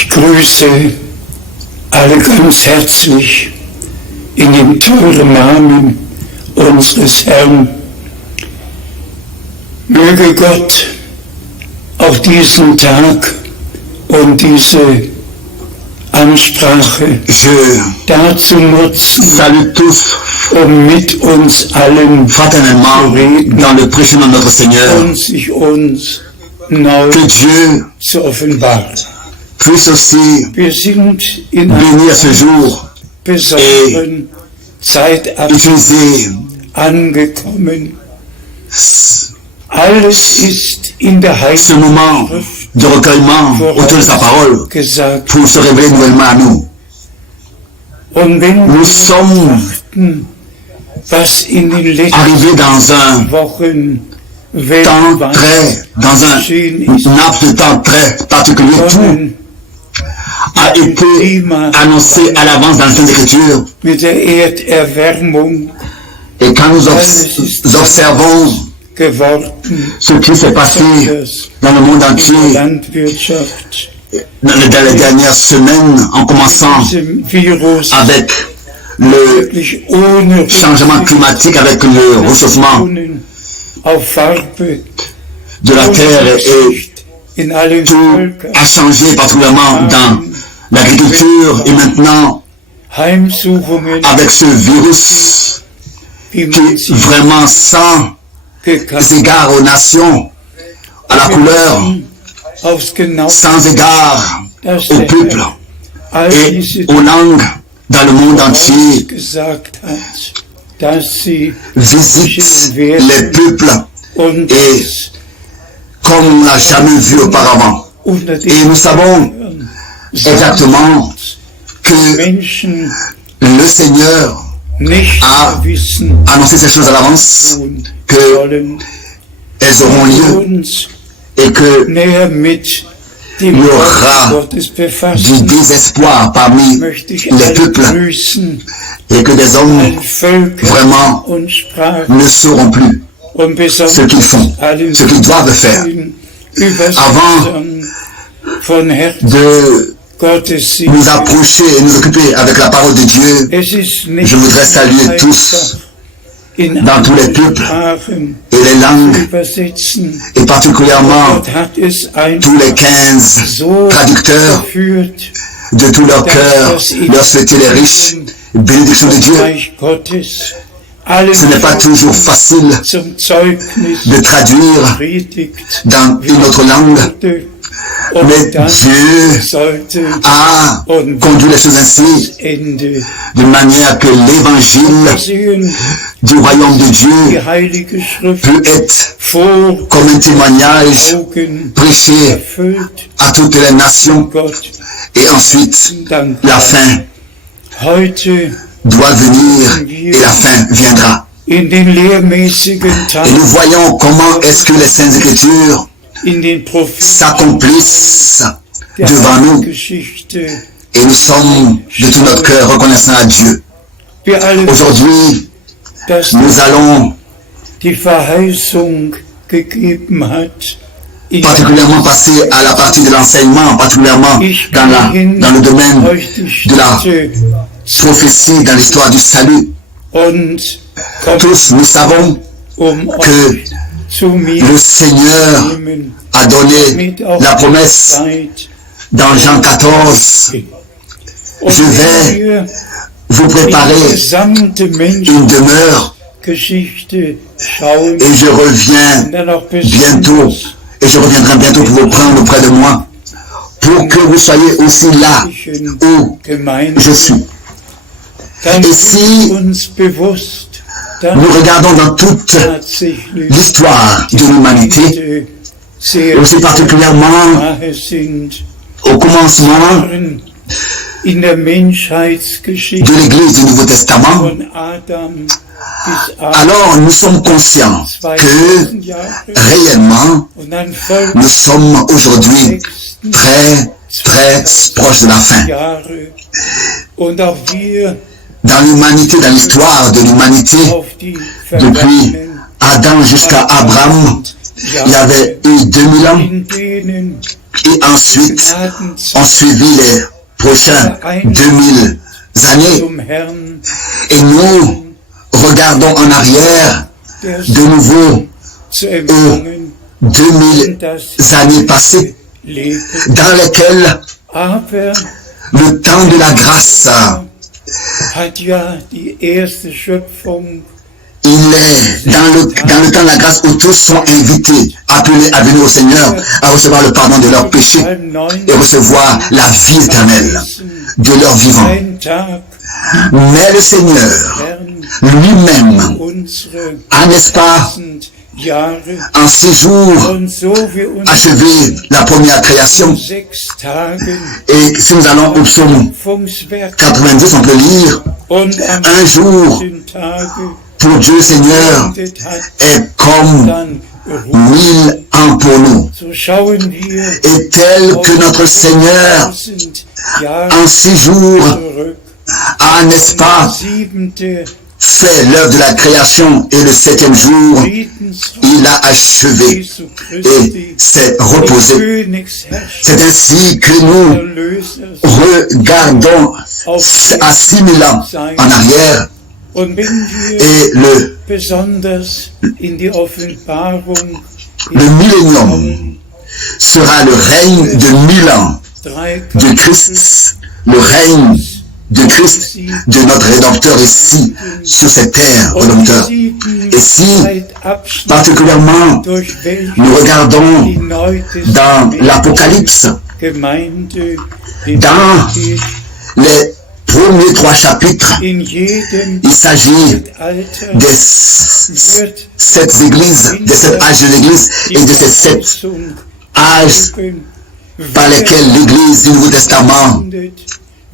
Ich grüße alle ganz herzlich in dem teuren Namen unseres Herrn. Möge Gott auch diesen Tag und diese Ansprache dazu nutzen, mit uns allen fraternellement dans le précieux nom de notre Seigneur, und sich uns neu que Dieu zu offenbaren. puisse aussi Wir sind in bénir ce jour besonderen Zeitabschnitt utiliser angekommen. Alles ist in der ce Heiligen moment Schrift de recueillement autour de sa parole gesagt. pour se révéler nouvellement à nous. Und wenn Nous wir sommes betrachten, was in den letzten arrivés dans un Wochen temps weltweit dans un laps de temps très particulier, tout a été annoncé à l'avance dans les Saintes Écritures. mit der Erderwärmung Et quand nous observons geworden, ce qui s'est passé dans le monde in der entier Landwirtschaft, dans les dernières semaines, en commençant diesem Virus avec le wirklich ohne changement climatique, avec le réchauffement Rücksicht auf Farbe, de la terre ohne et Rücksicht in allen tout Völkern, a changé, particulièrement dans l'agriculture et maintenant Heimsuchungen, avec ce virus wie man qui sie vraiment sans gekannt égard aux nations, à la couleur, aufs Genau, sans égard dass au der peuple Herr all et diese aux langues dans le monde entier gesagt hat, dass sie visite les peuples und et comme on n'a jamais vu auparavant. unter Et den nous savons exactement que Menschen le Seigneur nicht a wissen annoncé ces choses à l'avance, tun qu'elles wollen, auront lieu uns et que näher mit dem il y Wort aura Gottes du befassen, désespoir parmi möchte ich les alle peuples grüßen, et que des hommes alle Völker vraiment und Sprachen ne sauront plus und ce qu'ils font, besonders allen ce qu'ils doivent faire. Übersetzern von Herzen De Gottes nous approcher et nous occuper avec la parole de Dieu, Es ist nicht je voudrais saluer einfach, tous in dans tous les andere peuples Sprachen et les langues übersetzen. et particulièrement Gott hat es tous les einfach 15 so traducteurs geführt, de tout leur cœur, leur souhaiter les riches bénédictions de Dieu. Reich Gottes, allen Ce n'est pas toujours facile zum Zeugnis de traduire predigt dans une autre langue, wurde. mais Und das Dieu sollte a conduit les choses ainsi, Ende de manière que l'évangile sehen, du royaume de die Dieu Heilige Schrift peut être vor comme un témoignage Augen prêché erfüllt. à toutes les nations. Gott, Et ensuite, dank la fin heute doit venir et la fin viendra. in den lehrmäßigen Et Tagen, nous voyons comment est-ce que les Saintes Écritures in den Propheten s'accomplissent der devant nous. Geschichte, Et nous sommes de tout notre cœur reconnaissants à Dieu. wir alle wissen, Aujourd'hui, dass nous allons die Verheißung gegeben hat, in particulièrement passer à la partie de l'enseignement, particulièrement ich dans le domaine euch die de la Städte prophétie, dans l'histoire du salut. und Tous, nous savons que euch zu mir le Seigneur nehmen, a donné mit auf la die promesse Zeit. dans Jean 14. Und Je vais wenn wir vous die préparer gesamte une demeure Menschengeschichte schauen, et je reviens dann auch bientôt besonders et je reviendrai bientôt pour vous prendre auprès de moi pour que vous soyez aussi là où je suis. dann Et ist si uns bewusst, dann nous regardons dans toute tatsächlich l'histoire de l'humanité, sehr et aussi particulièrement nahe sind, au commencement in der Menschheitsgeschichte de l'Église du Nouveau Testament, von Adam bis alors nous sommes conscients que 2000 Jahre réellement und dann folgt nous sommes aujourd'hui très proches de la fin. Jahre und auch wir Dans l'humanité, dans l'histoire de l'humanité, auf die depuis vergangenen Adam jusqu'à Abraham, il y avait eu 2000 ans in denen Et ensuite, on suivit les prochains 2000 années. zum Herrn Et nous regardons en arrière de nouveau zu aux empfangen 2000 années passées, leben. dans lesquelles Aber le temps de la grâce, hat ja die erste Schöpfung il est dans le temps de la grâce où tous sont invités, appelés à venir au Seigneur, à recevoir le pardon de leurs péchés et recevoir la vie éternelle de leur vivant. ein Tag Mais le Seigneur lui-même unsere a, n'est-ce pas, 1000 Jahre en 6 jours, und so wie uns achevé la première création. 6 Tagen Et si nous allons au psaume Schöpfungswerk 90, on peut lire und am un jour 10. Tage pour Dieu Seigneur gesendet hat, est comme dann ruht. 1000 ans pour nous. So schauen wir Et tel que notre Seigneur 1000 Jahre en 6 jours zurück. a, n'est-ce pas, 7. fait l'œuvre de la création et le 7e jour, il a achevé Jesu et Christi, s'est reposé. Königsherrscher, C'est ainsi que nous Erlösers. regardons à 6000 ans en arrière Und wenn wir et le besonders in die Offenbarung millénium sera le règne de 1000 ans 3 de Christ, le règne de Christ, de notre Rédempteur ici, sur cette terre, Rédempteur. Et si, particulièrement, durch welche nous regardons die dans l'Apocalypse, Gemeinde dans les premiers 3 chapitres, in jedem il s'agit Alter des wird 7 églises, des 7 âges de l'église et de ces 7 Verheißung âges gegeben, par lesquels l'église du Nouveau Testament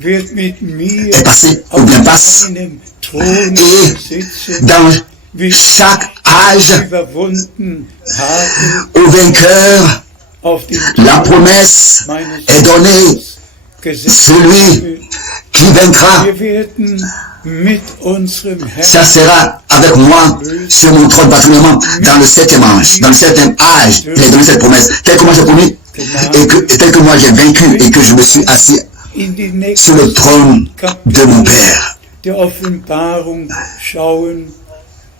wird mit mir est passée ou bien passe. einem Thron Et sitzen, dans wie chaque âge, überwunden habe au vainqueur, auf dem la promesse meines est donnée, gesetzt. celui qui vaincra Wir werden mit unserem Herrn chassera avec moi sur mon trône patronnement dans le 7e âge. Dans le 7e âge, il a donné cette promesse. Tel que moi j'ai promis, et tel que moi j'ai vaincu et que je me suis assis in die sur le nächsten trône de mon Kapitel Père. der Offenbarung schauen,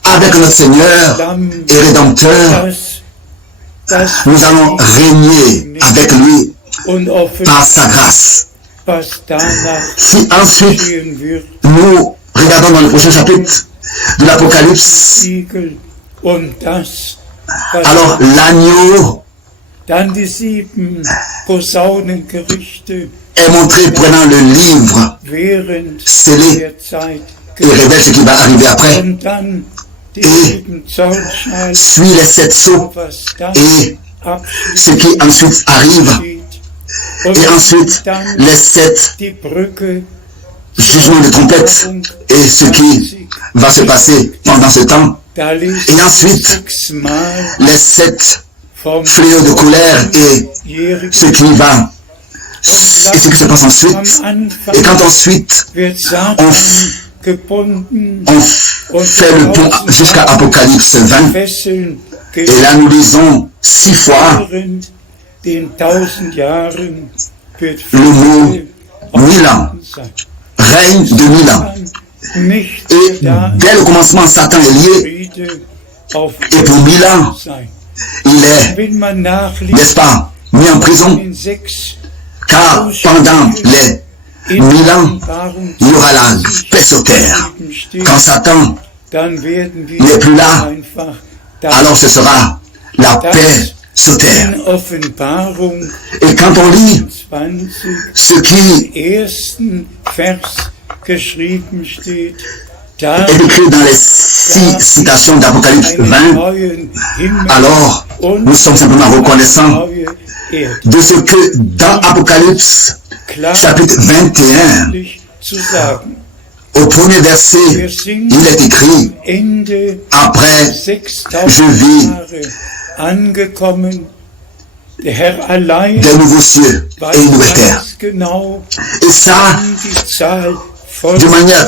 Avec notre Seigneur et Rédempteur, das nous allons régner avec lui und par sa grâce. was danach Si ensuite geschehen wird, nous regardons dans le prochain chapitre de l'Apocalypse, Siegel und das, was alors l'agneau dann die 7 Posaunengerichte est montré prenant le livre während scellé der Zeit et révèle ce qui va arriver après, und dann die Et 7 Zornschalen, suit les 7 sceaux was dann et ce qui ensuite arrive, abgeht. Und et ensuite dann les 7 die Brücke jugements de trompette et ce qui va se passer pendant ce temps, da lesen et ensuite 6-mal les 7 vom fléaux de colère et jährigen ce qui va et ce qui se passe ensuite. am Et quand Anfang ensuite wird Satan gebunden on fait le pont jusqu'à Apocalypse 20, Fesseln et là nous lisons 6 fois während den 1000 Jahren wird le mot Friede 1000 ans, sein. règne de 1000 ans. Nicht Et da dès le commencement, Satan est lié, Friede auf et pour 1000 ans, sein. il est, Wenn man nachliest n'est-ce pas, mis en prison, in 6 car pendant les 1000 ans, Offenbarung il y aura la paix sur terre. Quand Satan dann werden wir n'est plus là, einfach alors ce sera la paix sur terre. in Offenbarung Et quand on lit 20 ce qui ersten Vers geschrieben steht, da est écrit dans les 6 citations d'Apocalypse einen 20, neuen Himmel alors und nous sommes simplement eine reconnaissants neue Erde. de ce que dans Apocalypse Klar chapitre 21, deutlich zu sagen. au premier verset, Wir sind il est écrit, Ende après 6000 je vis Jahre angekommen. Der Herr allein des nouveaux cieux et une nouvelle terre. weiß genau Et ça, die Zahl von de manière,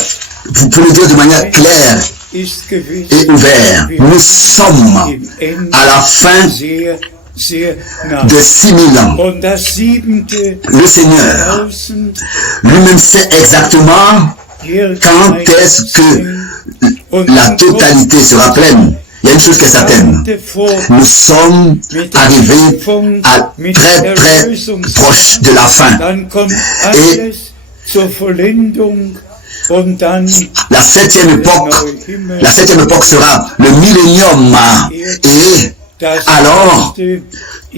vous pouvez le dire de manière claire ist gewiss. et ouverte, nous sommes Im Ende à la fin sehr de 6000 ans. Le Seigneur lui-même sait exactement quand est-ce que la totalité sera pleine. Il y a une chose qui est certaine. Nous sommes arrivés à très très proche de la fin. Et la septième époque sera le millénium. Et alors,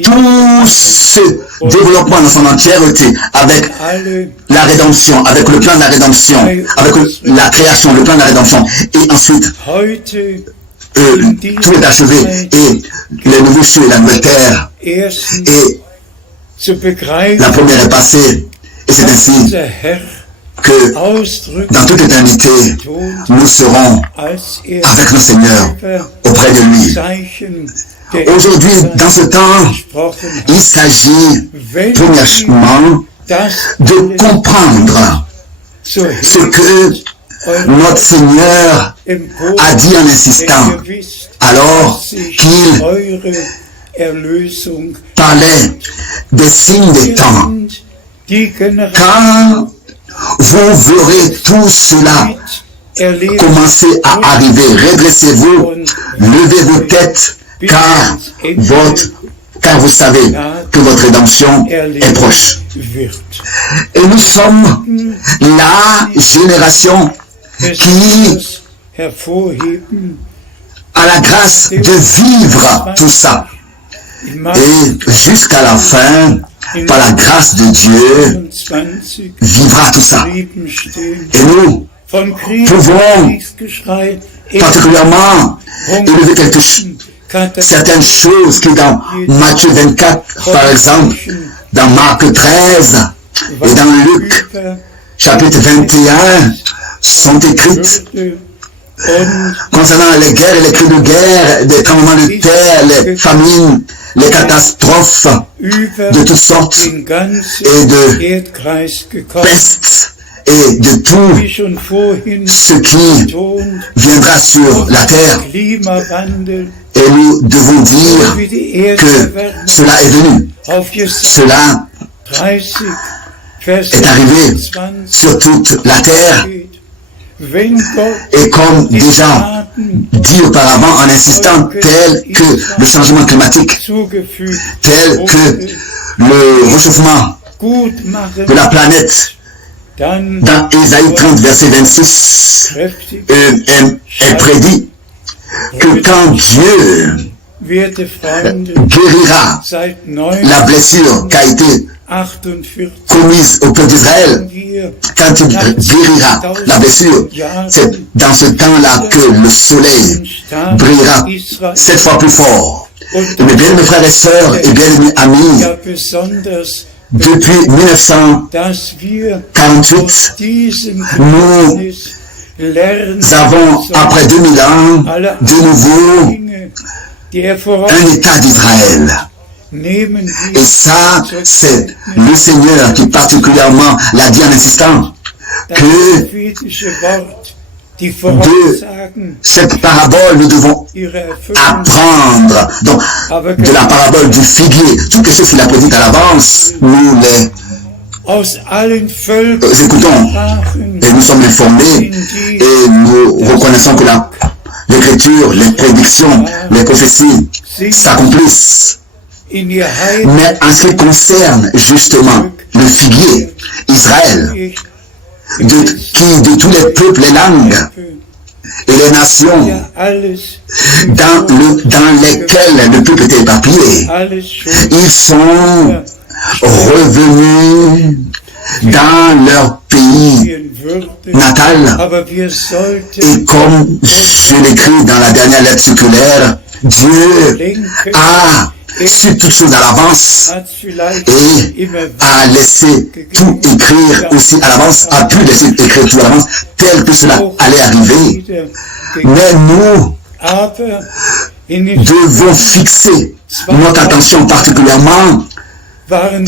tout ce développement dans son entièreté, avec la rédemption, avec le plan de la rédemption, avec la création, le plan de la rédemption, et ensuite, tout est achevé, et les nouveaux cieux et la nouvelle terre, et la première est passée, et c'est ainsi que dans toute éternité, nous serons avec nos seigneurs auprès de lui. Aujourd'hui, dans ce temps, il s'agit premièrement de comprendre ce que notre Seigneur a dit en insistant alors qu'il parlait des signes des temps. Quand vous verrez tout cela commencer à arriver, redressez-vous, levez vos têtes, car vous savez que votre rédemption est proche. Et nous sommes la génération qui a la grâce de vivre tout ça. Et jusqu'à la fin, par la grâce de Dieu, vivra tout ça. Et nous pouvons particulièrement élever certaines choses qui dans Matthieu 24, par exemple, dans Marc 13 et dans Luc chapitre 21 sont écrites concernant les guerres et les cris de guerre, des tremblements de terre, les famines, les catastrophes de toutes sortes et de pestes et de tout ce qui viendra sur la terre. Et nous devons dire que cela est venu. Cela est arrivé sur toute la terre. Et comme déjà dit auparavant en insistant, tel que le changement climatique, tel que le réchauffement de la planète, dans Ésaïe 30, verset 26, est prédit que quand Dieu guérira la blessure qui a été commise au peuple d'Israël, quand il guérira la blessure, c'est dans ce temps-là que le soleil brillera 7 fois plus fort. Et mes bien-aimés frères et sœurs et bien-aimés amis, depuis 1948, nous avons, après 2000 ans, de nouveau un État d'Israël. Et ça, c'est le Seigneur qui particulièrement l'a dit en insistant que de cette parabole, nous devons apprendre. Donc, de la parabole du figuier, toutes les choses qu'il a prédites à l'avance, nous les écoutons et nous sommes informés et nous reconnaissons que l'écriture, les prédictions, les prophéties s'accomplissent. Mais en ce qui concerne justement le figuier, Israël, de tous les peuples, les langues et les nations dans lesquelles le peuple était éparpillé, ils sont revenus dans leur pays natal. Et comme je l'écris dans la dernière lettre circulaire, Dieu a su toutes choses à l'avance et a laissé tout écrire aussi à l'avance, a pu laisser écrire tout à l'avance tel que cela allait arriver. Mais nous devons fixer notre attention particulièrement par des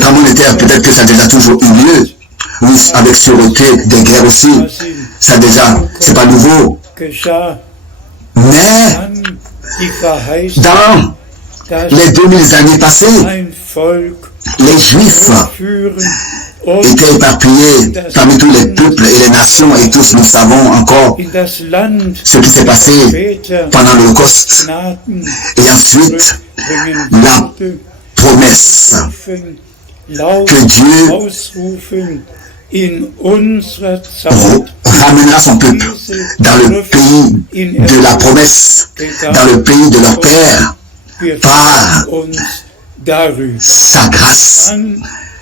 tremblements de terre, peut-être que ça a déjà toujours eu lieu, oui, avec sûreté, des guerres aussi, ça déjà, c'est pas nouveau. Mais Dans les 2000 années passées, les Juifs étaient éparpillés parmi tous les peuples et les nations, et tous nous savons encore ce qui s'est passé pendant l'Holocauste. Et ensuite, la promesse que Dieu ramènera son peuple dans le pays de la promesse, dans le pays de leur Père, par sa grâce.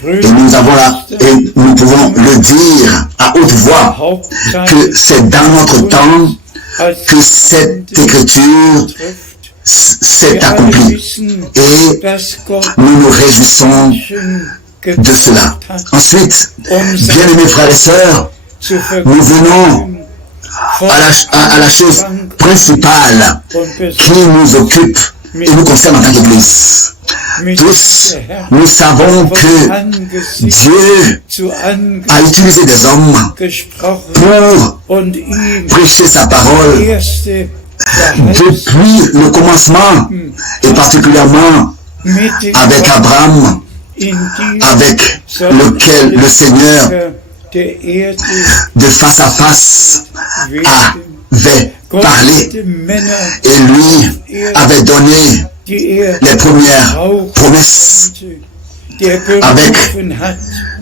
Et nous avons là, et nous pouvons le dire à haute voix, que c'est dans notre temps que cette écriture s'est accomplie. Et nous nous réjouissons de cela. Ensuite, bien-aimés frères et sœurs, nous venons à la chose principale qui nous occupe et nous concerne en tant qu'Église. Tous, nous savons que Dieu a utilisé des hommes pour prêcher sa parole depuis le commencement, et particulièrement avec Abraham, avec lequel le Seigneur, de face à face, avait parlé, et lui avait donné les premières promesses avec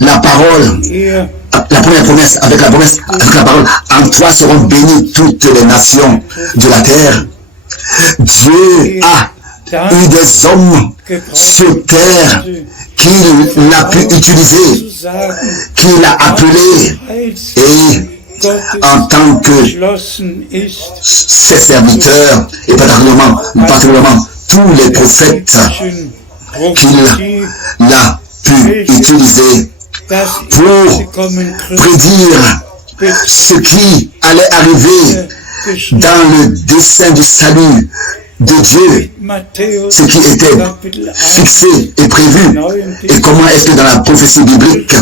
la parole, la première promesse, avec la parole, en toi seront bénies toutes les nations de la terre. Dieu a eu des hommes sur terre qu'il a pu utiliser, qu'il a appelé, et en tant que ses serviteurs, et particulièrement tous les prophètes qu'il a pu utiliser pour prédire ce qui allait arriver dans le dessein du salut de Dieu, ce qui était fixé et prévu, et comment est-ce que dans la prophétie biblique,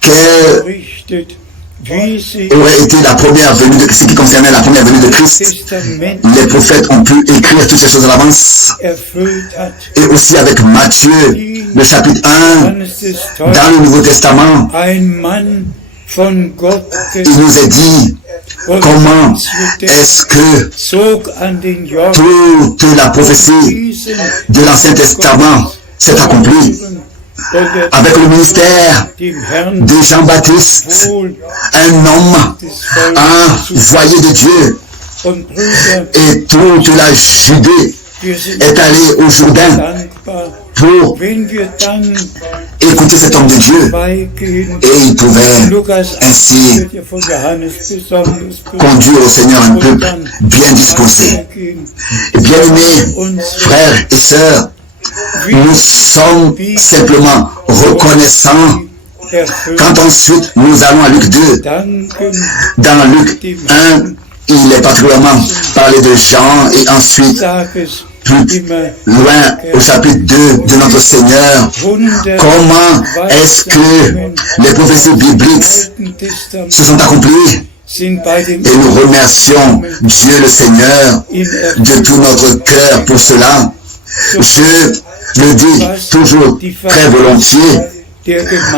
quelle aurait été la première venue de ce qui concernait la première venue de Christ. Les prophètes ont pu écrire toutes ces choses à l'avance. Et aussi avec Matthieu, le chapitre 1, dans le Nouveau Testament, il nous est dit comment est-ce que toute la prophétie de l'Ancien Testament s'est accomplie. Avec le ministère de Jean-Baptiste, un homme envoyé de Dieu, et toute la Judée est allée au Jourdain pour écouter cet homme de Dieu, et il pouvait ainsi conduire au Seigneur un peuple bien disposé. Bien-aimés frères et sœurs, nous sommes simplement reconnaissants quand ensuite nous allons à Luc 2. Dans Luc 1, il est particulièrement parlé de Jean, et ensuite plus loin au chapitre 2 de notre Seigneur, comment est-ce que les prophéties bibliques se sont accomplies. Et nous remercions Dieu le Seigneur de tout notre cœur pour cela. Je le dis toujours très volontiers,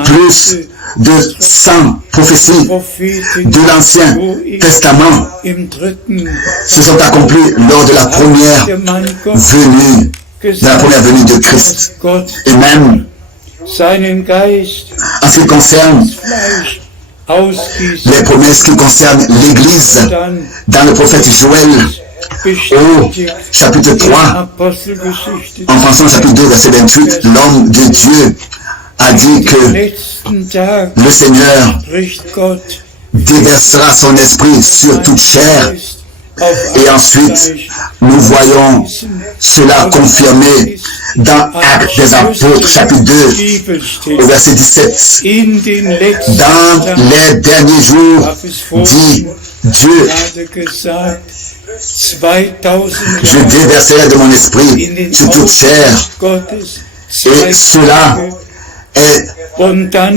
plus de 100 prophéties de l'Ancien Testament se sont accomplies lors de la première venue, de Christ. Et même en ce qui concerne les promesses qui concernent l'Église, dans le prophète Joël, au chapitre 3, en pensant au chapitre 2, verset 28, l'homme de Dieu a dit que le Seigneur déversera son esprit sur toute chair. Et ensuite, nous voyons cela confirmé dans Actes des Apôtres, chapitre 2, au verset 17. Dans les derniers jours, dit Dieu, je déverserai de mon esprit sur toute chair. Et cela est un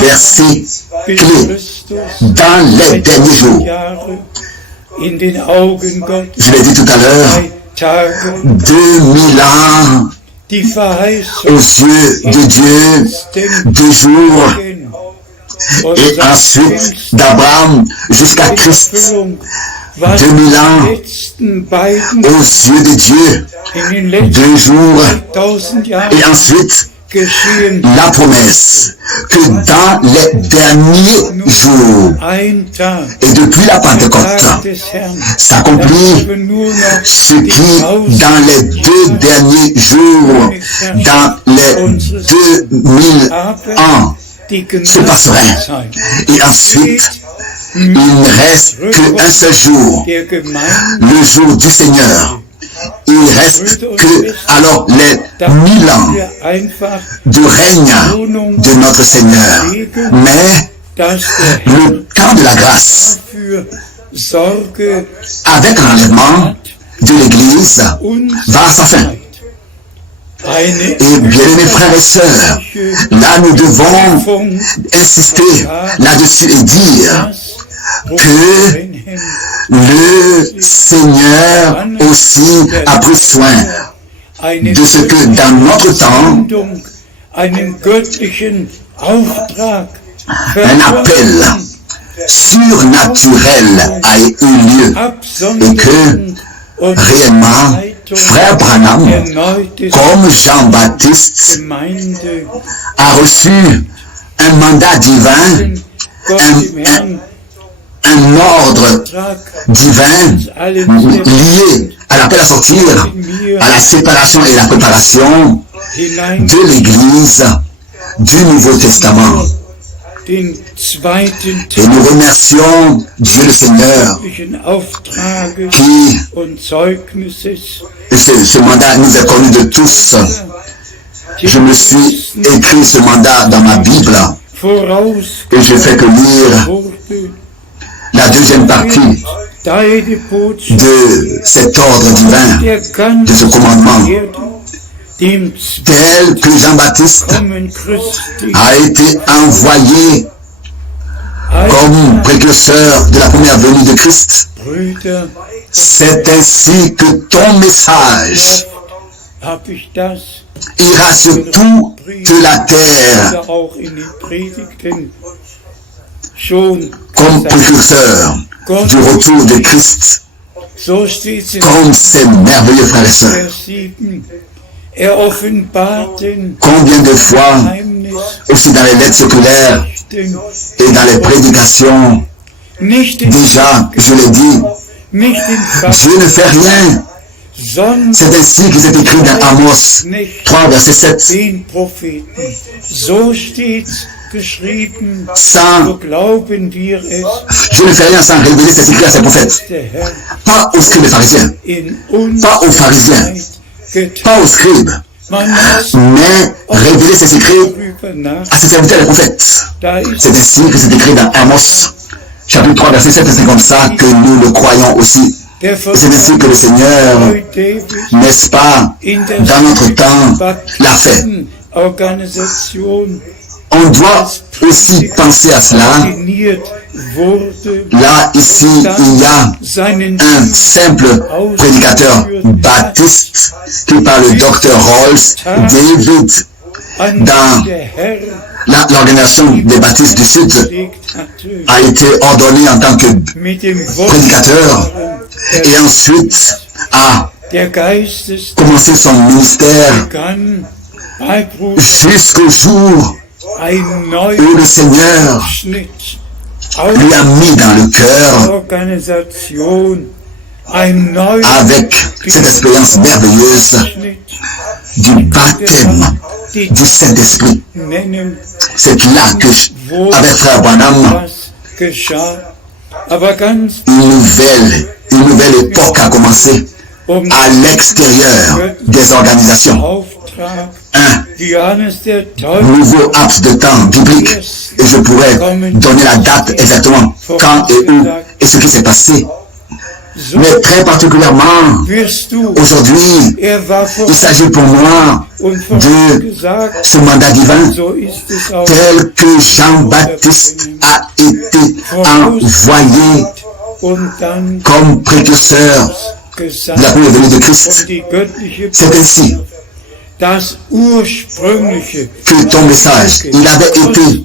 verset clé dans les derniers jours. Je l'ai dit tout à l'heure, Tage, 2000 ans die Verheißung aux yeux de Dieu, 2 jours, und et ensuite d'Abraham jusqu'à Christ, 2000 ans letzten beiden aux yeux de Dieu, in den letzten 2 jours, 1000 Jahren et ensuite geschehen. la promesse que dans les derniers jours Ein Tag, et depuis la der Pentecôte Tag des Herrn, s'accomplit nur noch ce qui dans les 2 derniers jours, dans les 2000 ans die se passerait. Gnadenzeit Et ensuite, il ne reste qu'un seul jour, der Gemeinde le jour du Seigneur. Il reste que alors les 1000 ans wir einfach, de règne de notre Seigneur. Mais dass der le temps de la grâce, für Sorge avec l'enlèvement de l'Église, uns va à sa fin. eine Et bien-aimés frères et sœurs, là nous devons Prüfung insister là-dessus et dire que le Seigneur aussi a pris soin de ce que dans notre temps, einen göttlichen Auftrag un appel surnaturel a eu lieu et que réellement, frère Branham, comme Jean-Baptiste, Gemeinde a reçu un mandat divin, un ordre divin lié à l'appel à sortir, à la séparation et la préparation de l'Église du Nouveau Testament. den zweiten Et nous remercions Dieu le Seigneur Auftrages qui, und Zeugnisses ce mandat nous est connu de tous. Je me suis écrit ce mandat dans ma Bible et je fais que lire wurde, la deuxième partie deine Botschaft de cet ordre divin, der de ce commandement, Erde, dem tel que Jean-Baptiste Kommen Christi, a été envoyé comme précurseur de la première venue de Christ. Brüder, C'est ainsi que ton message habe ich das ira sur toute la terre oder auch in den Predigten schon comme gesagt. précurseur du retour de Christ. So steht es in Comme c'est merveilleux, frères et sœurs. Vers 7. Er offenbarten Combien de fois, Geheimnis aussi dans les lettres circulaires et dans les prédications, nicht in déjà, je l'ai dit, nicht in Dieu ne fait rien. sondern C'est ainsi que c'est écrit dans Amos 3, verset 7. den Propheten. So steht's geschrieben, Sans, so glauben wir es, Dieu ne fait rien sans révéler ses secrets à ses prophètes. der Herr Pas aux scribes et pharisiens, in pas aux pharisiens, getan. pas aux scribes, Man muss mais révéler ses secrets darüber nach. à ses serviteurs les prophètes. Da ist C'est ainsi que c'est écrit dans Amos, chapitre 3, verset 7, et c'est comme ça que nous le croyons aussi. der Et c'est ainsi que le Seigneur, David n'est-ce pas, in der dans notre temps, l'a fait. Organisation On doit aussi penser à cela. definiert wurde, Là, ici, il y a seinen un simple prédicateur baptiste qui par le docteur Rolls David an dans der Herr l'organisation des baptistes du Sud gelegt hatte, a été ordonné en tant que mit dem prédicateur Wort et ensuite a der Geistes commencé son ministère begann, bei Bruder jusqu'au jour ein où le Seigneur neuer Schnitt lui a mis dans le cœur Organisation, ein neuer avec cette expérience merveilleuse Schnitt, du baptême du Saint-Esprit. nennen, C'est là que, avec frère Branham, was geschah, aber ganz une nouvelle époque a commencé à l'extérieur des organisations. Auftrag, Un Johannes der Täufer nouveau acte de temps biblique. Et je pourrais donner la date exactement quand et où et ce qui s'est passé. so Mais très particulièrement, wirst du, aujourd'hui, war il s'agit pour moi und von de gesagt, ce mandat divin so ist es auch tel que Jean-Baptiste a été envoyé und dann comme précurseur de la première venue de Christ. C'est ainsi que ton message, il avait été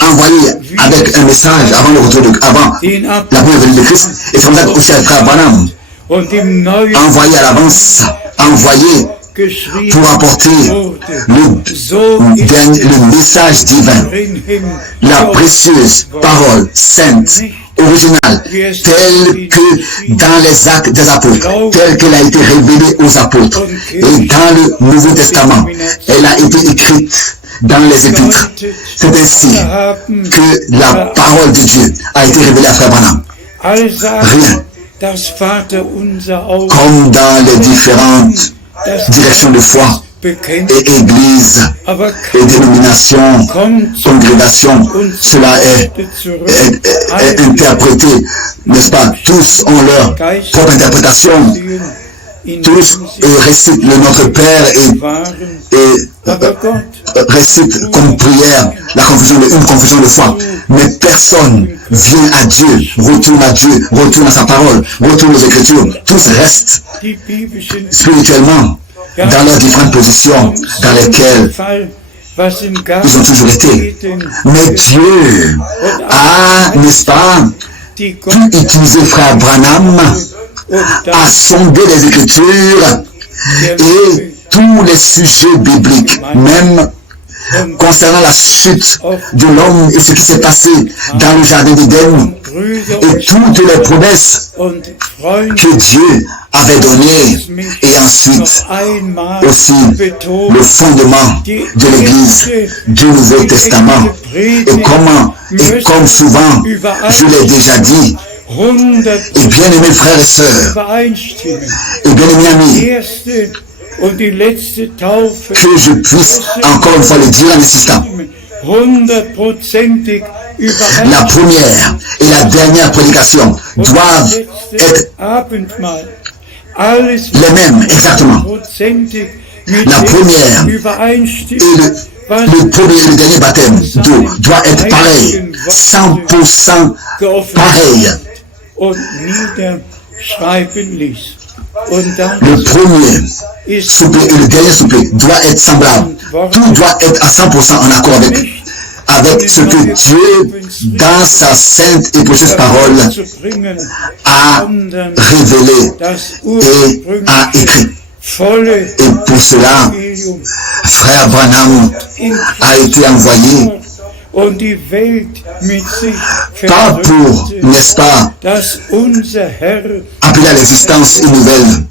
envoyé avec un message avant la première venue de Christ. Et c'est comme ça qu'aussi le frère Branham, envoyé à l'avance, envoyé pour apporter le message divin, la précieuse parole sainte, originale, telle que dans les actes des apôtres, telle qu'elle a été révélée aux apôtres. Et dans le Nouveau Testament, elle a été écrite dans les épîtres. C'est ainsi que la parole de Dieu a été révélée à Frère Branham. Rien. Comme dans les différentes directions de foi et église et dénomination, congrégation, cela est interprété, n'est-ce pas? Tous ont leur propre interprétation. Tous récitent le Notre Père et récitent comme prière une confession de foi. Mais personne vient à Dieu, retourne à sa parole, retourne aux Écritures. Tous restent spirituellement dans leurs différentes positions dans lesquelles ils ont toujours été. Mais Dieu a, n'est-ce pas, pu utiliser Frère Branham à sonder les Écritures et tous les sujets bibliques, même concernant la chute de l'homme et ce qui s'est passé dans le jardin d'Éden et toutes les promesses que Dieu avait données, et ensuite aussi le fondement de l'Église du Nouveau Testament. Et comme souvent je l'ai déjà dit, et bien aimés frères et sœurs, et bien aimés amis, que je puisse encore une fois le dire en insistant. La première et la dernière prédication doivent être les mêmes, exactement. La première et le premier et le dernier baptême d'eau doit être pareil, 100% pareil. Le premier souper et le dernier souper doit être semblable. Tout doit être à 100% en accord avec ce que Dieu, dans sa sainte et précieuse parole, a révélé et a écrit. Et pour cela, Frère Branham a été envoyé pas pour, n'est-ce pas, appeler à l'existence une nouvelle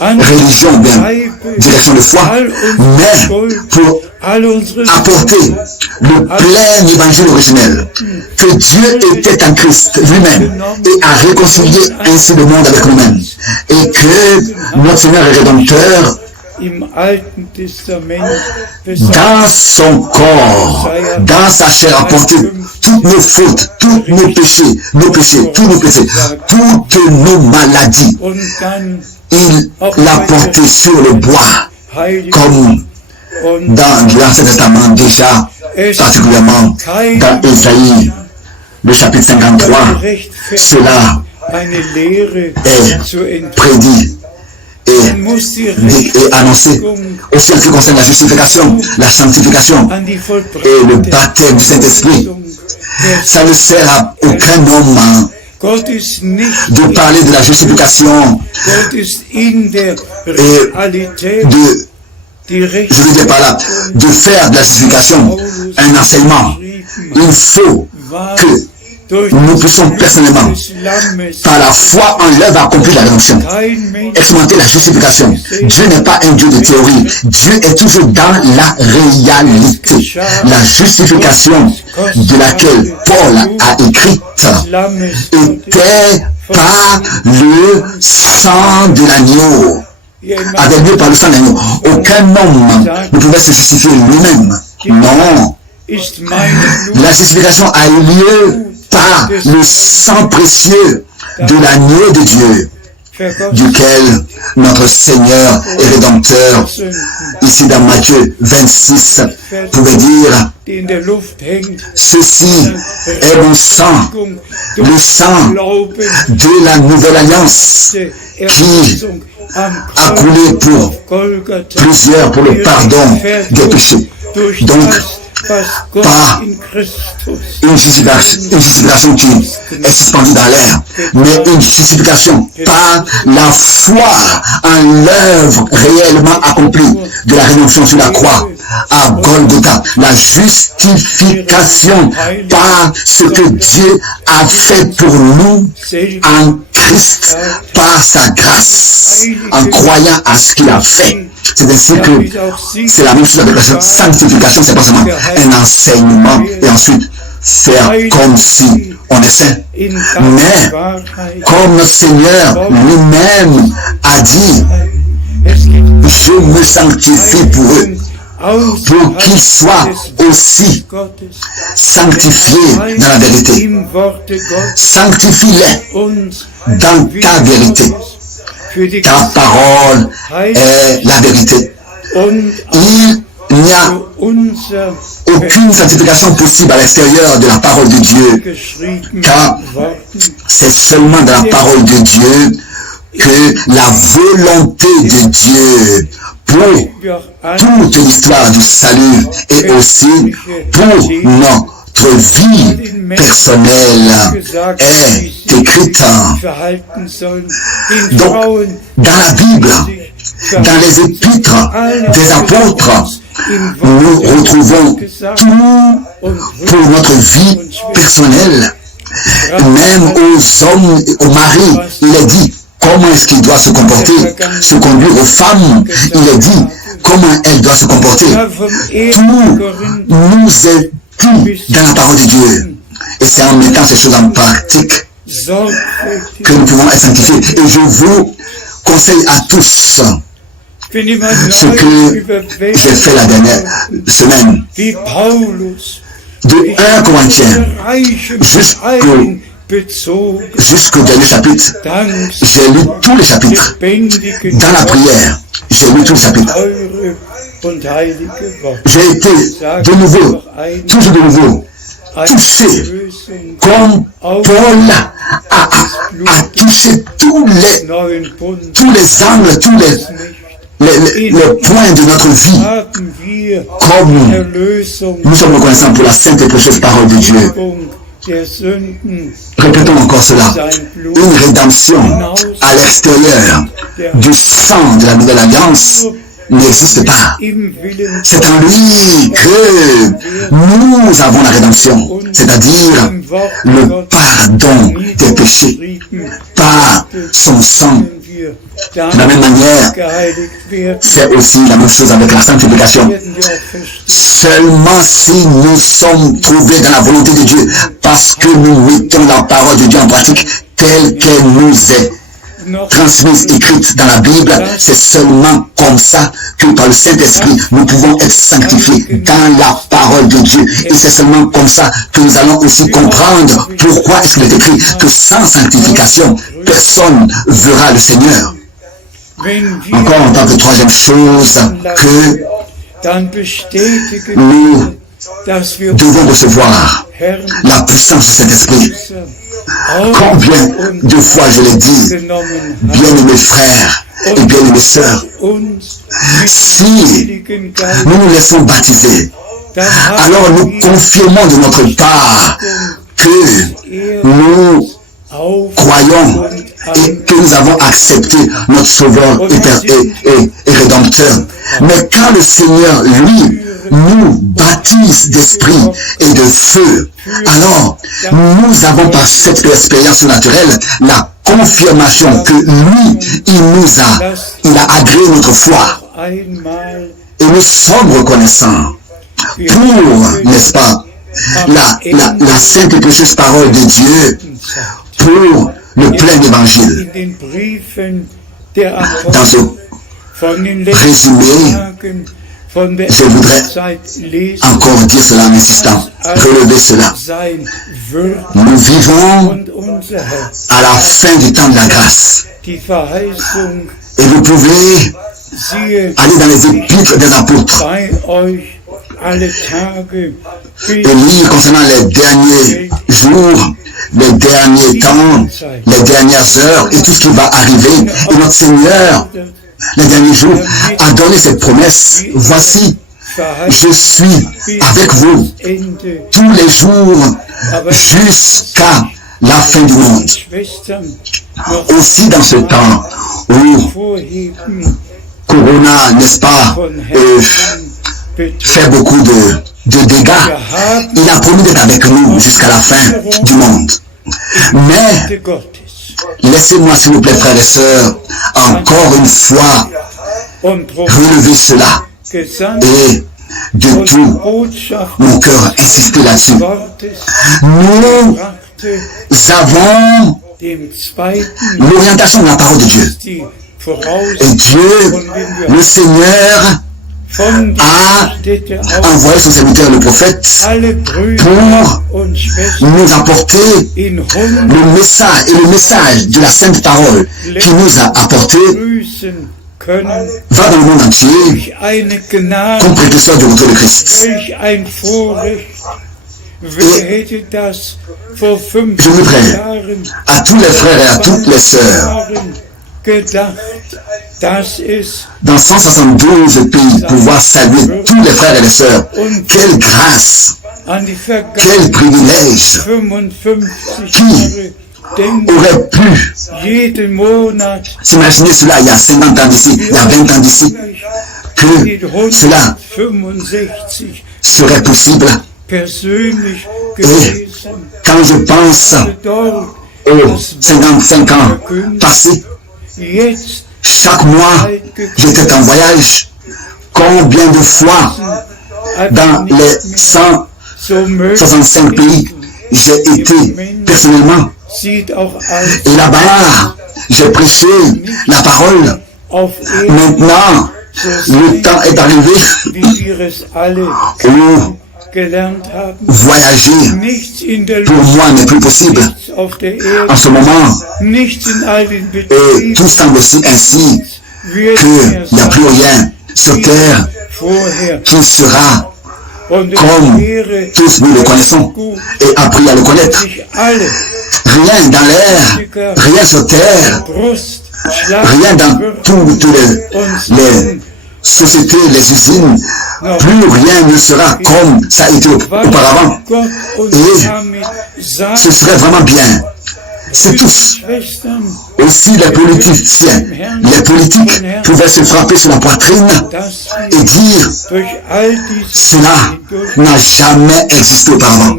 religion, bien, direction de foi, mais pour apporter le plein évangile originel, que Dieu était en Christ lui-même et a réconcilié ainsi le monde avec lui-même, et que notre Seigneur et Rédempteur, dans son corps, dans sa chair, a porté toutes nos fautes, tous nos péchés, toutes nos maladies. Il l'a porté sur le bois, comme dans l'Ancien Testament déjà, particulièrement dans Ésaïe, le chapitre 53. Cela est prédit et annoncé aussi en ce qui concerne la justification, la sanctification et le baptême du Saint-Esprit. Ça ne sert à aucun homme de parler de la justification et je veux dire par là, de faire de la justification un enseignement. Il faut que nous puissions personnellement, par la foi en l'œuvre accomplie de la rédemption, expérimenter la justification. Dieu n'est pas un Dieu de théorie. Dieu est toujours dans la réalité. La justification de laquelle Paul a écrit était par le sang de l'agneau. Avec Dieu par le sang de l'agneau. Aucun homme ne pouvait se justifier lui-même. Non. La justification a eu lieu par le sang précieux de l'agneau de Dieu. duquel notre Seigneur et Rédempteur, ici dans Matthieu 26, pouvait dire: ceci est mon sang, le sang de la nouvelle alliance qui a coulé pour plusieurs pour le pardon des péchés. Donc, pas une justification qui est suspendue dans l'air, mais une justification par la foi en l'œuvre réellement accomplie de la rédemption sur la croix à Golgotha. La justification par ce que Dieu a fait pour nous en Christ, par sa grâce, en croyant à ce qu'il a fait. C'est ainsi que c'est la même chose avec la sanctification, c'est pas seulement un enseignement et ensuite faire comme si on est saint. Mais comme notre Seigneur lui-même a dit, je me sanctifie pour eux, pour qu'ils soient aussi sanctifiés dans la vérité. Sanctifie-les dans ta vérité. Ta parole est la vérité. Il n'y a aucune sanctification possible à l'extérieur de la parole de Dieu, car c'est seulement dans la parole de Dieu que la volonté de Dieu pour toute l'histoire du salut et aussi pour notre vie personnelle est écrite. Donc, dans la Bible, dans les épîtres des apôtres, nous retrouvons tout pour notre vie personnelle. Même aux hommes, aux maris, il est dit comment est-ce qu'il doit se comporter, se conduire aux femmes. Il est dit comment elles doivent se comporter. Tout nous est dit dans la parole de Dieu. Et c'est en mettant ces choses en pratique que nous pouvons être sanctifiés. Et je vous conseille à tous ce que j'ai fait la dernière semaine. De 1 Corinthiens jusqu'au dernier chapitre, j'ai lu tous les chapitres. Dans la prière, j'ai lu tous les chapitres. J'ai été de nouveau, toujours de nouveau, touché, comme Paul a touché tous les angles, tous les points de notre vie. Comme nous sommes reconnaissants pour la sainte et précieuse parole de Dieu. Répétons encore cela. Une rédemption à l'extérieur du sang de la nouvelle alliance n'existe pas. C'est en lui que nous avons la rédemption, c'est-à-dire le pardon des péchés par son sang. De la même manière, c'est aussi la même chose avec la sanctification. Seulement si nous sommes trouvés dans la volonté de Dieu, parce que nous mettons la parole de Dieu en pratique telle qu'elle nous est transmise, écrite dans la Bible, c'est seulement comme ça que par le Saint-Esprit, nous pouvons être sanctifiés dans la parole de Dieu. Et c'est seulement comme ça que nous allons aussi comprendre pourquoi est-ce qu'il est écrit que sans sanctification, personne ne verra le Seigneur. Encore en tant que troisième chose, que nous devons recevoir la puissance du Saint-Esprit. Combien de fois je l'ai dit, bien-aimés frères et bien-aimées sœurs, si nous nous laissons baptiser, alors nous confirmons de notre part que nous croyons et que nous avons accepté notre Sauveur et Rédempteur. Mais quand le Seigneur, lui, nous baptise d'esprit et de feu, alors nous avons par cette expérience naturelle la confirmation que lui, il a agréé notre foi. Et nous sommes reconnaissants pour, n'est-ce pas, la sainte et précieuse parole de Dieu, pour le plein évangile. Dans ce résumé, je voudrais encore dire cela en insistant, relever cela. Nous vivons à la fin du temps de la grâce. die Verheißung, Et vous pouvez siehe, aller dans les épîtres des apôtres bei euch alle Tage et lire concernant les derniers jours, les derniers temps, les dernières heures et tout ce qui va arriver. Et notre Seigneur, les derniers jours, a donné cette promesse. Voici, je suis avec vous tous les jours jusqu'à la fin du monde. Aussi dans ce temps où Corona, n'est-ce pas, fait beaucoup de dégâts, il a promis d'être avec nous jusqu'à la fin du monde. Mais laissez-moi, s'il vous plaît, frères et sœurs, encore une fois relever cela et de tout mon cœur insister là-dessus. Nous avons l'orientation de la parole de Dieu. Et Dieu, le Seigneur, a envoyé son serviteur le prophète pour nous apporter le message de la sainte parole qui nous a apporté va dans le monde entier comme précurseur du retour de Christ. Et je voudrais à tous les frères et à toutes les sœurs dans 172 pays pouvoir saluer tous les frères et les sœurs. Quelle grâce, quel privilège. Qui aurait pu s'imaginer cela il y a 50 ans d'ici, il y a 20 ans d'ici, que cela serait possible. Et quand je pense aux 55 ans passés, chaque mois j'étais en voyage. Combien de fois dans les 165 pays j'ai été personnellement. Et là-bas, j'ai prêché la parole. Maintenant, le temps est arrivé où voyager pour moi n'est plus possible en ce moment. Et tout semble aussi ainsi qu'il n'y a plus rien sur terre qui sera comme tous nous le connaissons et appris à le connaître. Rien dans l'air, rien sur terre, rien dans toutes les sociétés, les usines, plus rien ne sera comme ça a été auparavant. Et ce serait vraiment bien. C'est tous. Aussi les politiciens, les politiques pouvaient se frapper sur la poitrine et dire cela n'a jamais existé auparavant.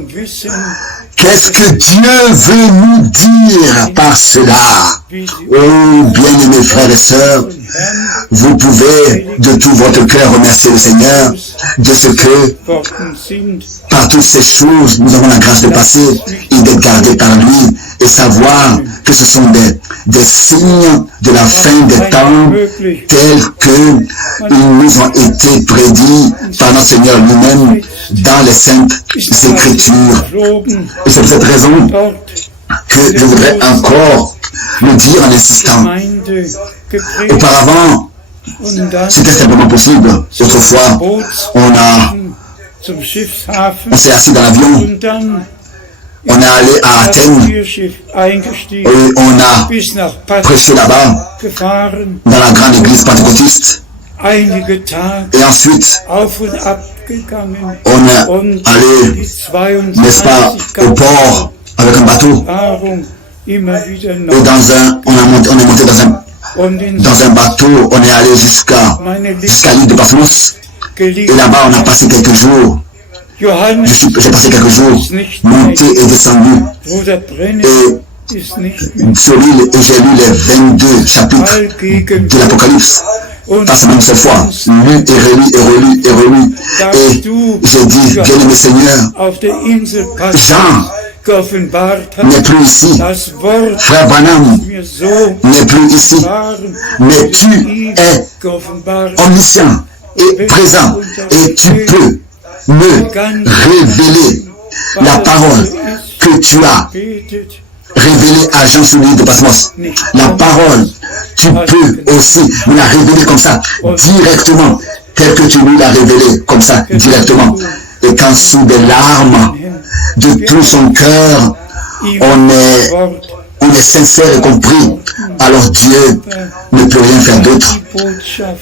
Qu'est-ce que Dieu veut nous dire par cela? Oh, bien-aimés frères et sœurs, vous pouvez de tout votre cœur remercier le Seigneur de ce que, par toutes ces choses, nous avons la grâce de passer et d'être gardés par lui et savoir que ce sont des signes de la fin des temps tels qu'ils nous ont été prédits par notre Seigneur lui-même dans les Saintes Écritures. Et c'est pour cette raison que je voudrais encore le dire en insistant. Auparavant, c'était simplement possible. Autrefois, on s'est assis dans l'avion, on est allé à Athènes et on a prêché là-bas dans la grande église pentecôtiste. Et ensuite, on est allé, n'est-ce pas, au port avec un bateau. Et on est monté dans un bateau, on est allé jusqu'à l'île de Paphos. Et là-bas, on a passé quelques jours. J'ai passé quelques jours, monté et descendu. Et sur l'île, et j'ai lu les 22 chapitres de l'Apocalypse. Pas seulement une seule fois, lu et relu et relu. Et j'ai dit, bien-aimé Seigneur, Jean n'est plus ici. Frère Branham n'est plus ici. Mais tu es omniscient et présent. Et tu peux me révéler la parole que tu as révélé à Jean sur l'île de Patmos. La parole, tu peux aussi nous la révéler comme ça, directement, tel que tu nous l'as révélé comme ça, directement. Et quand sous des larmes de tout son cœur, on est sincère et compris, alors Dieu ne peut rien faire d'autre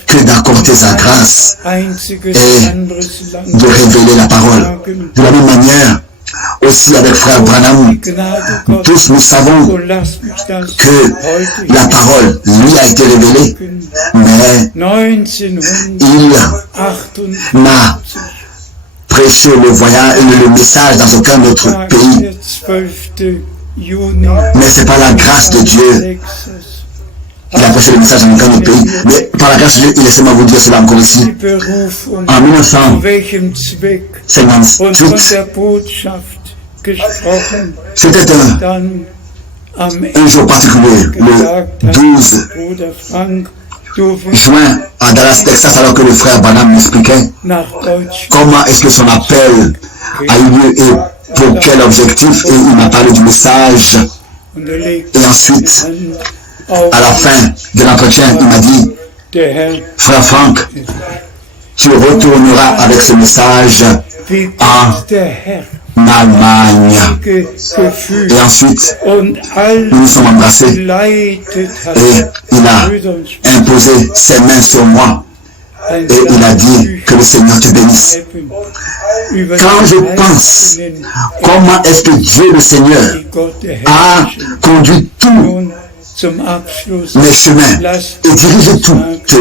que d'accorder sa grâce et de révéler la parole. De la même manière, aussi avec frère Branham, tous nous savons que la parole lui a été révélée, mais il n'a prêché le voyage et le message dans aucun autre pays. Mais c'est par la grâce de Dieu. Il a prêché le message dans aucun autre pays. Mais par la grâce de Dieu, laissez-moi vous dire cela encore ici. En 1958, c'était un jour particulier, le 12 juin à Dallas, Texas, alors que le frère Branham m'expliquait comment est-ce que son appel a eu lieu et pour quel objectif, et il m'a parlé du message. Et ensuite, à la fin de l'entretien, il m'a dit, frère Frank, tu retourneras avec ce message en Allemagne. Et ensuite, nous nous sommes embrassés et il a imposé ses mains sur moi et il a dit que le Seigneur te bénisse. Quand je pense comment est-ce que Dieu le Seigneur a conduit tous mes chemins et dirigé toute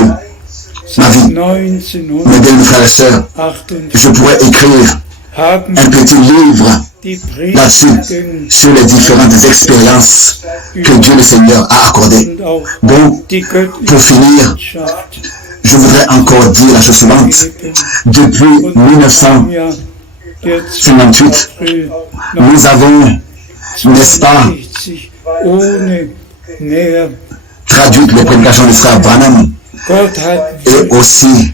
ma vie, mes bien frères et sœurs, je pourrais écrire un petit livre là-dessus, sur les différentes expériences que Dieu le Seigneur a accordées. Donc, pour finir, je voudrais encore dire la chose suivante. Depuis 1958, nous avons, n'est-ce pas, traduit les prédications du frère Branham et aussi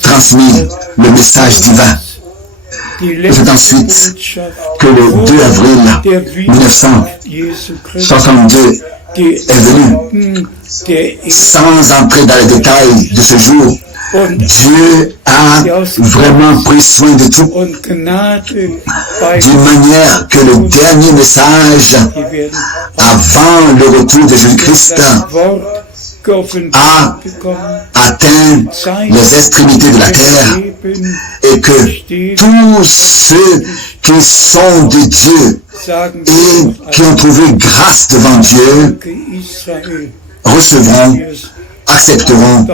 transmis le message divin. C'est ensuite que le 2 avril 1962 est venu. Sans entrer dans les détails de ce jour, Dieu a vraiment pris soin de tout, d'une manière que le dernier message avant le retour de Jésus-Christ a atteint les extrémités de la terre et que tous ceux qui sont de Dieu et qui ont trouvé grâce devant Dieu recevront, accepteront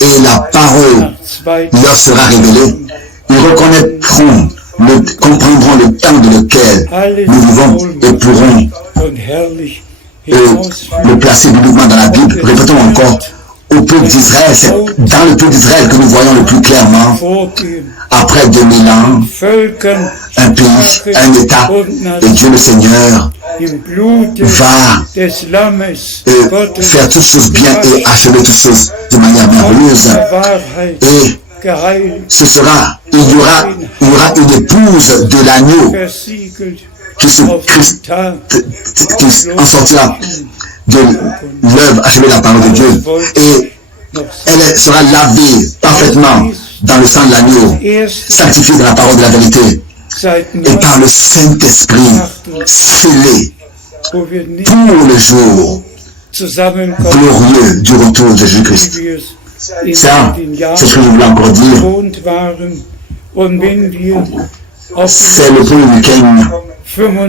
et la parole leur sera révélée. Ils reconnaîtront, comprendront le temps dans lequel nous vivons et pourront le placer bibliquement dans la Bible. Répétons encore, au peuple d'Israël, c'est dans le peuple d'Israël que nous voyons le plus clairement, après 2000 ans, un pays, un État, et Dieu le Seigneur va faire toutes choses bien et achever toutes choses de manière merveilleuse. Et ce sera, il y aura une épouse de l'agneau qui en sortira de l'œuvre achevée de la parole de Dieu. Et elle sera lavée parfaitement dans le sang de l'agneau, sanctifiée dans la parole de la vérité, et par le Saint-Esprit, scellée pour le jour glorieux du retour de Jésus-Christ. Ça, c'est ce que je voulais encore dire. C'est le premier week-end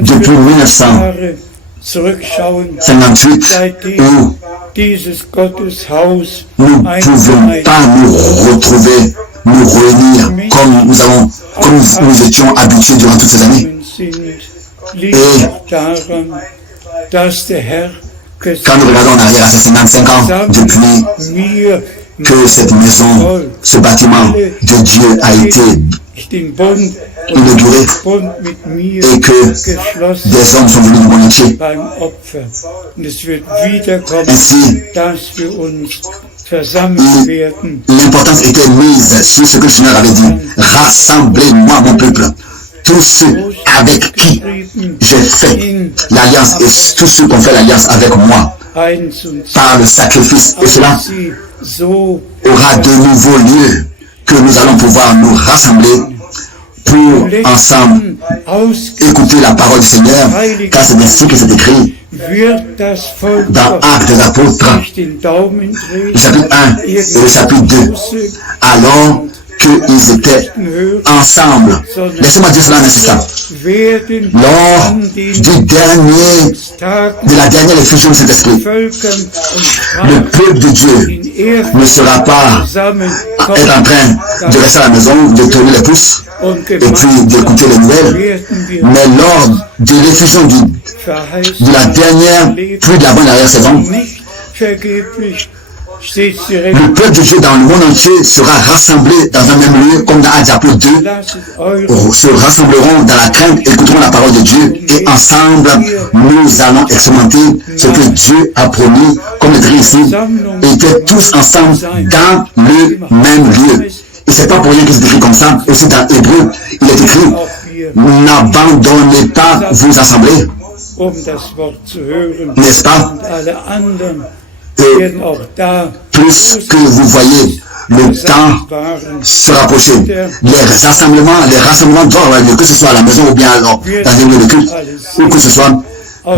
depuis 1958 où nous ne pouvons pas nous retrouver, nous réunir comme nous étions habitués durant toutes ces années. Et quand nous regardons en arrière à ces 55 ans depuis que cette maison, ce bâtiment de Dieu a été inauguré et que des hommes sont venus du monde entier. Ainsi, l'importance était mise sur ce que le Seigneur avait dit. Rassemblez-moi mon peuple. Tous ceux avec qui j'ai fait l'alliance et tous ceux qui ont fait l'alliance avec moi par le sacrifice. Et cela aura de nouveaux lieux que nous allons pouvoir nous rassembler pour ensemble écouter la parole du Seigneur, car c'est ainsi que c'est écrit dans Actes des Apôtres, le chapitre 1 et le chapitre 2, alors qu'ils étaient ensemble. Laissez-moi dire cela un instant. Lors de la dernière effusion de cet esprit, le peuple de Dieu ne sera pas être en train de rester à la maison, de tourner les pouces et puis d'écouter les nouvelles, mais lors de l'effusion de la dernière pluie de la bonne arrière-saison, le peuple de Dieu dans le monde entier sera rassemblé dans un même lieu, comme dans Actes des Apôtres 2, se rassembleront dans la crainte, écouteront la parole de Dieu, et ensemble, nous allons expérimenter ce que Dieu a promis, comme écrit ici, et étaient tous ensemble dans le même lieu. Et c'est pas pour rien que c'est écrit comme ça, aussi dans Hébreu, il est écrit, n'abandonnez pas vos assemblées, n'est-ce pas? Et plus que vous voyez le temps se rapprocher, les rassemblements doivent avoir lieu, que ce soit à la maison ou bien alors dans un lieu de culte, ou que ce soit,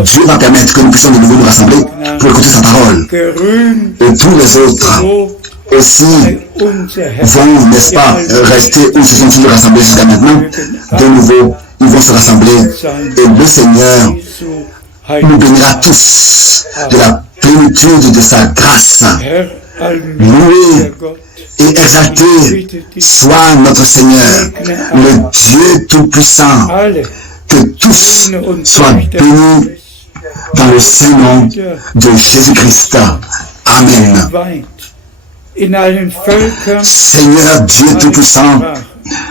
Dieu va permettre que nous puissions de nouveau nous rassembler pour écouter sa parole. Et tous les autres aussi vont, n'est-ce pas, rester où se sont toujours rassemblés jusqu'à maintenant. De nouveau, ils vont se rassembler et le Seigneur nous bénira tous de la plénitude de sa grâce. Loué et exalté soit notre Seigneur, le Dieu Tout-Puissant, que tous soient bénis dans le Saint-Nom de Jésus-Christ. Amen. Seigneur Dieu Tout-Puissant,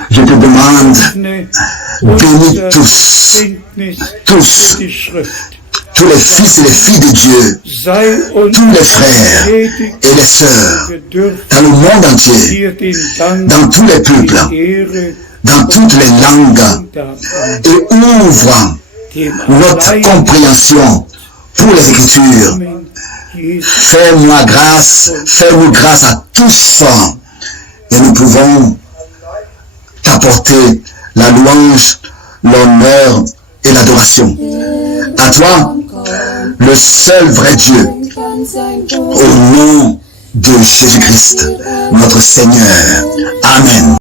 je te demande, bénis tous les fils et les filles de Dieu, tous les frères et les sœurs, dans le monde entier, dans tous les peuples, dans toutes les langues, et ouvre notre compréhension pour les Écritures. Fais-moi grâce, fais-nous grâce à tous, et nous pouvons t'apporter la louange, l'honneur et l'adoration. À toi, le seul vrai Dieu, au nom de Jésus-Christ, notre Seigneur. Amen.